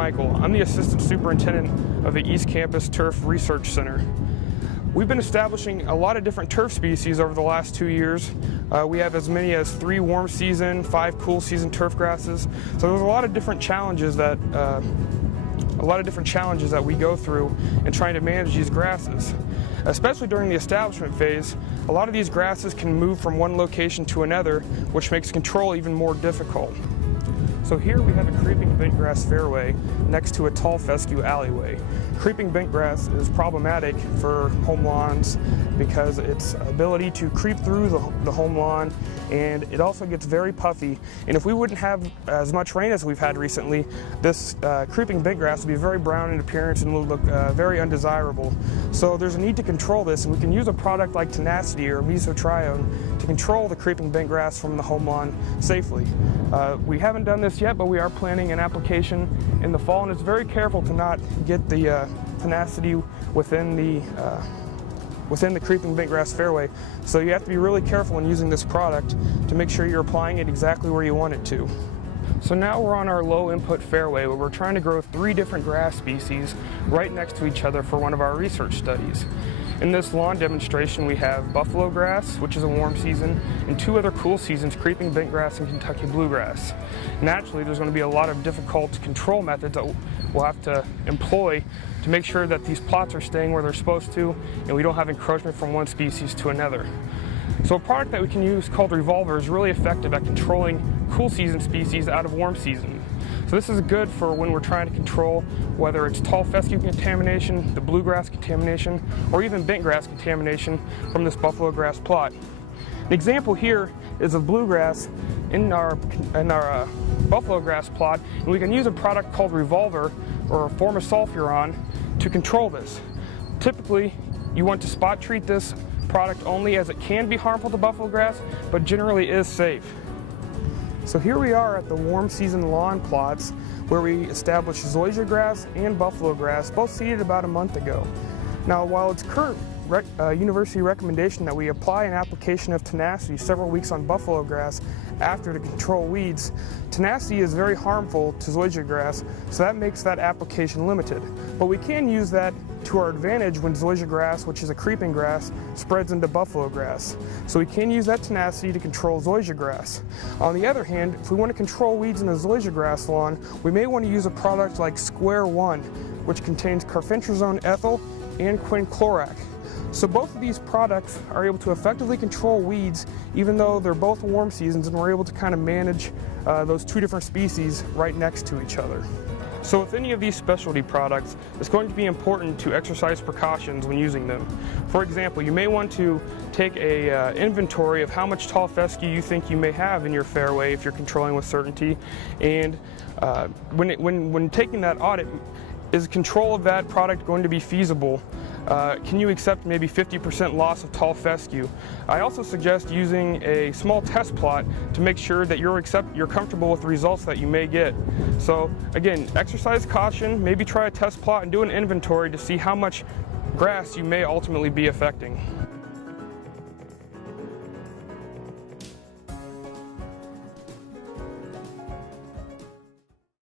Michael. I'm the Assistant Superintendent of the East Campus Turf Research Center. We've been establishing a lot of different turf species over the last 2 years. We have as many as 3 warm season, 5 cool season turf grasses. So there's a lot of different challenges that we go through in trying to manage these grasses. Especially during the establishment phase, a lot of these grasses can move from one location to another, which makes control even more difficult. So here we have a creeping bentgrass fairway next to a tall fescue alleyway. Creeping bentgrass is problematic for home lawns because its ability to creep through the home lawn, and it also gets very puffy. And if we wouldn't have as much rain as we've had recently, this creeping bentgrass would be very brown in appearance and would look very undesirable. So there's a need to control this, and we can use a product like Tenacity or mesotrione to control the creeping bentgrass from the home lawn safely. We haven't done this yet, but we are planning an application in the fall, and it's very careful to not get the Tenacity within the creeping bentgrass fairway. So you have to be really careful when using this product to make sure you're applying it exactly where you want it to. So now we're on our low input fairway where we're trying to grow 3 different grass species right next to each other for one of our research studies. In this lawn demonstration we have buffalo grass, which is a warm season, and 2 other cool seasons, creeping bentgrass and Kentucky bluegrass. Naturally, there's going to be a lot of difficult control methods that we'll have to employ to make sure that these plots are staying where they're supposed to and we don't have encroachment from one species to another. So a product that we can use called Revolver is really effective at controlling cool season species out of warm season. So this is good for when we're trying to control whether it's tall fescue contamination, the bluegrass contamination, or even bentgrass contamination from this buffalo grass plot. An example here is of bluegrass in our buffalo grass plot, and we can use a product called Revolver or a form of sulfuron to control this. Typically, you want to spot treat this product only, as it can be harmful to buffalo grass, but generally is safe. So here we are at the warm season lawn plots where we established zoysia grass and buffalo grass, both seeded about a month ago. Now, while it's current university recommendation that we apply an application of Tenacity several weeks on buffalo grass after to control weeds, Tenacity is very harmful to zoysia grass, so that makes that application limited. But we can use that to our advantage when zoysia grass, which is a creeping grass, spreads into buffalo grass. So we can use that Tenacity to control zoysia grass. On the other hand, if we want to control weeds in a zoysia grass lawn, we may want to use a product like Square One, which contains carfentrazone ethyl and quinclorac. So both of these products are able to effectively control weeds even though they're both warm seasons, and we're able to kind of manage those 2 different species right next to each other. So with any of these specialty products, it's going to be important to exercise precautions when using them. For example, you may want to take an inventory of how much tall fescue you think you may have in your fairway if you're controlling with certainty, and when taking that audit, is control of that product going to be feasible? Can you accept maybe 50% loss of tall fescue? I also suggest using a small test plot to make sure that you're comfortable with the results that you may get. So again, exercise caution, maybe try a test plot and do an inventory to see how much grass you may ultimately be affecting.